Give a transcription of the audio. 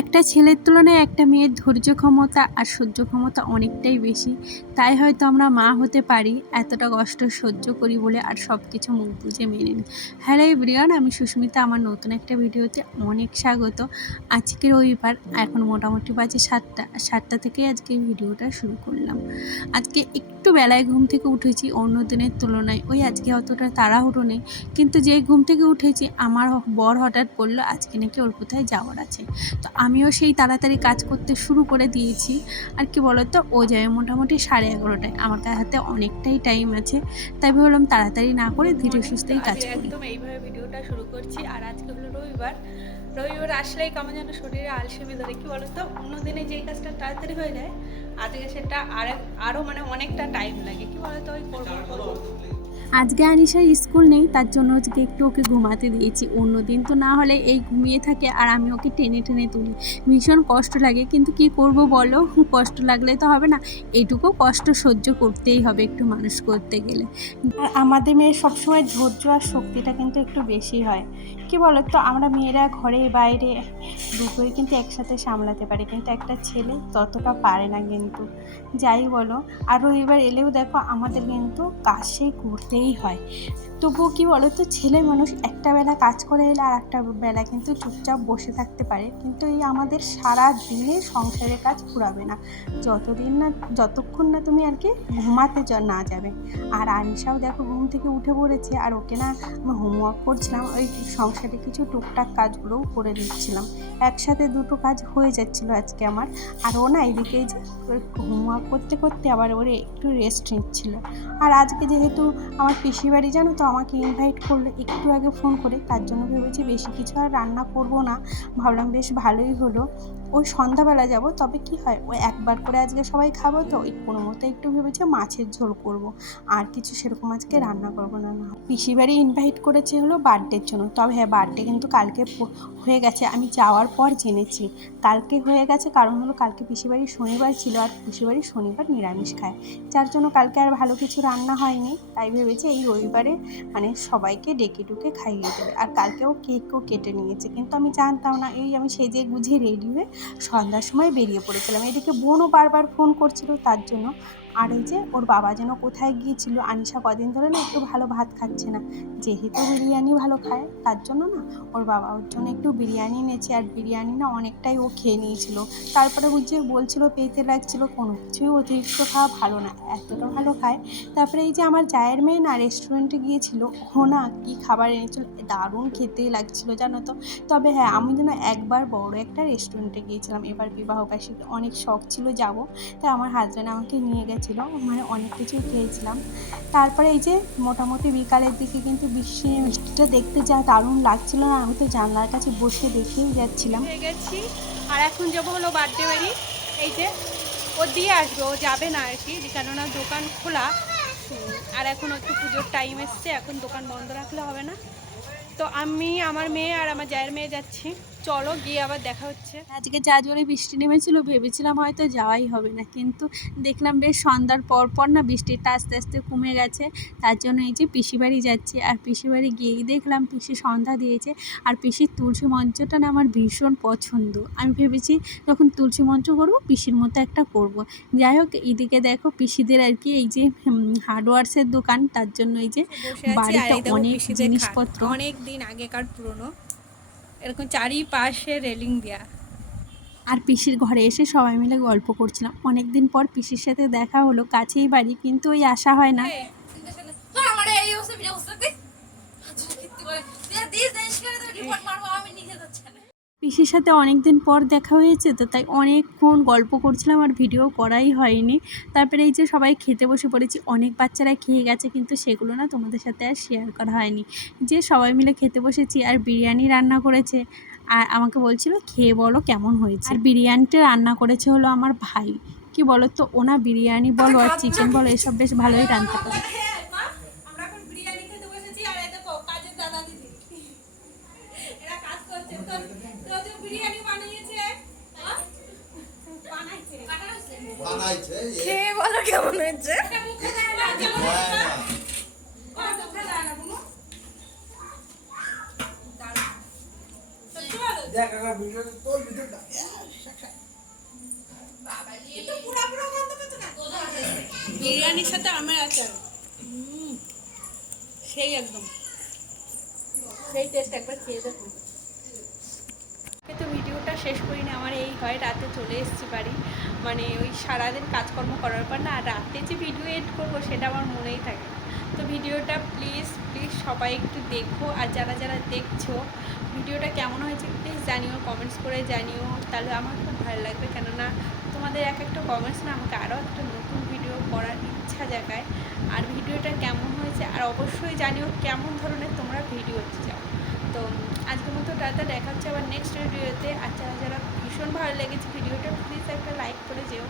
একটা ছেলের তুলনায় একটা মেয়ের ধৈর্য ক্ষমতা আর সহ্য ক্ষমতা অনেকটাই বেশি। তাই হয়তো আমরা মা হতে পারি, এতটা কষ্ট সহ্য করি বলে আর সব কিছু মুখ বুজে মেনে নিই। হ্যালো এভরিওয়ান, আমি সুস্মিতা। আমার নতুন একটা ভিডিওতে অনেক স্বাগত। আজকে রবিবার, এখন মোটামুটি বাজে 7টা থেকে আজকে ভিডিওটা শুরু করলাম। আজকে একটু বেলায় ঘুম থেকে উঠেছি অন্য দিনের তুলনায়। ওই আজকে অতটা তাড়াহুড়ো নেই, কিন্তু যেই ঘুম থেকে উঠেছি আমার বর হঠাৎ বলল আজকে নাকি ওর কোথায় যাওয়ার আছে। তো আমিও সেই তাড়াতাড়ি কাজ করতে শুরু করে দিয়েছি। আর কি বলতো, ও যাবে মোটামুটি 11:30টায়। আমার হাতে অনেকটাই টাইম আছে, তাই ভাবলাম তাড়াতাড়ি না করে ধীরে সুস্থেই কাজ করি। একদম এইভাবে ভিডিওটা শুরু করছি। আর আজকে হলো রবিবার। রবিবার আসলেই কেমন যেন শরীরে আলসেমি ধরে। কি বলতো, অন্যদিনে যেই কাজটা তাড়াতাড়ি হয়ে যায়, আজকে সেটা আরও মানে অনেকটা টাইম লাগে। কি বলতো, ওই করবো। আজকে আনিশার স্কুল নেই, তার জন্য আজকে একটু ওকে ঘুমাতে দিয়েছি। অন্যদিন তো না হলে এই ঘুমিয়ে থাকে আর আমি ওকে টেনে টেনে তুলি। ভীষণ কষ্ট লাগে, কিন্তু কি করব বলো, কষ্ট লাগলে তো হবে না। এইটুকু কষ্ট সহ্য করতেই হবে একটু মানুষ করতে গেলে। আর আমাদের মেয়ের সবসময় ধৈর্য আর শক্তিটা কিন্তু একটু বেশি হয়। কি বলো তো, আমরা মেয়েরা ঘরে বাইরে দুটোই কিন্তু একসাথে সামলাতে পারি, কিন্তু একটা ছেলে ততটা পারে না কিন্তু। যাই বলো, আর রবিবার এলেও দেখো আমাদের কিন্তু কাজ সেই করতেই হয়। তবুও কি বলো তো, ছেলে মানুষ একটা বেলা কাজ করে এলে আর একটা বেলা কিন্তু চুপচাপ বসে থাকতে পারে, কিন্তু এই আমাদের সারা দিনে সংসারের কাজ ফুরাবে না যতক্ষণ না তুমি আর কি ঘুমাতে না যাবে। আর আনিশাও দেখো ঘুম থেকে উঠে পড়েছে, আর ওকে না আমি হোমওয়ার্ক করছিলাম, ওই সংসারে কিছু টুকটাক কাজগুলোও করে দিচ্ছিলাম। একসাথে দুটো কাজ হয়ে যাচ্ছিলো আজকে আমার। আর ও না এদিকে যে হোমওয়ার্ক করতে করতে আবার ওরে একটু রেস্ট নিচ্ছিল। আর আজকে যেহেতু আমার পিসির বাড়ি, জানো তো, আমাকে ইনভাইট করলো একটু আগে ফোন করে, তার জন্য ভেবেছি বেশি কিছু আর রান্না করব না। ভাবলাম বেশ ভালোই হলো, ওই সন্ধ্যাবেলা যাব। তবে কি হয়, ওই একবার করে আজকে সবাই খাবো, তো ওই কোনো মতো একটু ভেবেছি মাছের ঝোল করব, আর কিছু সেরকম আজকে রান্না করব না। না, পিসির বাড়ি ইনভাইট করেছে হলো বার্থডের জন্য। তবে হ্যাঁ, বার্থডে কিন্তু কালকে হয়ে গেছে, আমি যাওয়ার পর জেনেছি কালকে হয়ে গেছে। কারণ হলো কালকে পিসির বাড়ির শনিবার ছিল, আর পিসির বাড়ির শনিবার নিরামিষ খায়, যার জন্য কালকে আর ভালো কিছু রান্না হয়নি। তাই ভেবেছে এই রবিবারে মানে সবাইকে ডেকে ডুকে খাইয়ে দেবে। আর কালকেও কেকও কেটে নিয়েছে, কিন্তু আমি জানতাম না। এই আমি সেজে গুজে রেডি হয়ে সন্ধ্যার সময় বেরিয়ে পড়েছিলাম। এদিকে বোনও বারবার ফোন করছিল তার জন্য। আর এই যে ওর বাবা যেন কোথায় গিয়েছিল, আনিশা কদিন ধরে না একটু ভালো ভাত খাচ্ছে না, যেহেতু বিরিয়ানি ভালো খায় তার জন্য না ওর বাবা ওর জন্য একটু বিরিয়ানি এনেছে। আর বিরিয়ানি না অনেকটাই ও খেয়ে নিয়েছিল। তারপরে বুঝিয়ে বলছিল পেতে লাগছিল, কোনো কিছুই অতিরিক্ত খাওয়া ভালো না, এতটা ভালো খায়। তারপরে এই যে আমার জায়ের মেয়ে না রেস্টুরেন্টে গিয়েছিল, ও না কী খাবার এনেছিল, দারুণ খেতেই লাগছিল জানো তো। তবে হ্যাঁ, আমি যেন একবার বড় একটা রেস্টুরেন্টে গিয়েছিলাম এবার বিবাহবার্ষিকী, অনেক শখ ছিল যাব, তাই আমার হাজব্যান্ড আমাকে নিয়ে গেছিলো, মানে অনেক কিছুই খেয়েছিলাম। তারপরে এই যে মোটামুটি বিকালের দিকে কিন্তু বৃষ্টিটা দেখতে যা দারুণ লাগছিল না, আমি তো জানলার কাছে বসে দেখেই যাচ্ছিলাম। হয়ে গেছি। আর এখন যাবো হলো বার্থডে বাড়ি। এই যে ও দিয়ে আসবে, ও যাবে না আর কি, কেননা দোকান খোলা। আর এখন একটু পুজোর টাইম এসছে, এখন দোকান বন্ধ রাখলে হবে না। তো আমি, আমার মেয়ে আর আমার জায়ের মেয়ে যাচ্ছি। চলো গিয়ে আবার দেখা হচ্ছে। আজকে যা জোরে বৃষ্টি নেমেছিল ভেবেছিলাম হয়তো যাওয়াই হবে না, কিন্তু দেখলাম বেশ সন্ধ্যার পর পর না বৃষ্টিটা আস্তে আস্তে কমে গেছে। তার জন্য এই যে পিসি বাড়ি যাচ্ছি। আর পিসি বাড়ি গিয়েই দেখলাম পিসি সন্ধ্যা দিয়েছে। আর পিসির তুলসী মঞ্চটা না আমার ভীষণ পছন্দ। আমি ভেবেছি যখন তুলসী মঞ্চ করবো পিসির মতো একটা করব। যাই হোক, এদিকে দেখো পিসিদের আর কি এই যে হার্ডওয়ার্সের দোকান, তার জন্য এই যে বসে আছি। আর বাড়িতে এই দেখো অনেক পিসিদের খাট, জিনিসপত্র। অনেক দিন আগেকার পুরনো, এরকম চারিপাশে রেলিং দেওয়া। আর পিসির ঘরে এসে সবাই মিলে গল্প করছিলাম। অনেক দিন পর পিসির সাথে দেখা হলো, কাছেই বাড়ি, কিন্তু ওই আসা হয় না। পিসির সাথে অনেক দিন পর দেখা হয়েছে, তো তাই অনেকক্ষণ গল্প করছিলাম আর ভিডিও করাই হয়নি। তারপরে এই যে সবাই খেতে বসে পড়েছি, অনেক বাচ্চারা খেয়ে গেছে, কিন্তু সেগুলো না তোমাদের সাথে আর শেয়ার করা হয়নি। যে সবাই মিলে খেতে বসেছি, আর বিরিয়ানি রান্না করেছে। আর আমাকে বলছিল খেয়ে বলো কেমন হয়েছে। আর বিরিয়ানিটা রান্না করেছে হলো আমার ভাই। কি বলো তো, ওনা বিরিয়ানি বলো আর চিকেন বলো এসব বেশ ভালোই রান্না করে। খেয়ে বলো কেমন হয়েছে। বিরিয়ানির সাথে আমের আচার সেই একদম সেই টেস্ট একবার খেয়ে দেখুন। তো ভিডিওটা শেষ করিনি, আমার এই হয় রাতে চলে এসেছি বাড়ি, মানে ওই সারাদিন কাজকর্ম করার পর না রাতে যে ভিডিও এডিট করবো সেটা আমার মনেই থাকে না। তো ভিডিওটা প্লিজ প্লিজ সবাই একটু দেখো, আর যারা যারা দেখছো ভিডিওটা কেমন হয়েছে প্লিজ জানিও, কমেন্টস করে জানিও, তাহলে আমার খুব ভালো লাগবে। কেননা তোমাদের এক একটা কমেন্টস না আমাকে আরও একটা নতুন ভিডিও করার ইচ্ছা জাগায়। আর ভিডিওটা কেমন হয়েছে আর অবশ্যই জানিও কেমন ধরনের তোমরা ভিডিও চাও। তো আজকের মতো টাটা, দেখা হচ্ছে আবার নেক্সট ভিডিওতে। আর যারা যারা ভীষণ ভালো লেগেছে ভিডিওটা প্লিজ একটা লাইক করে যেও।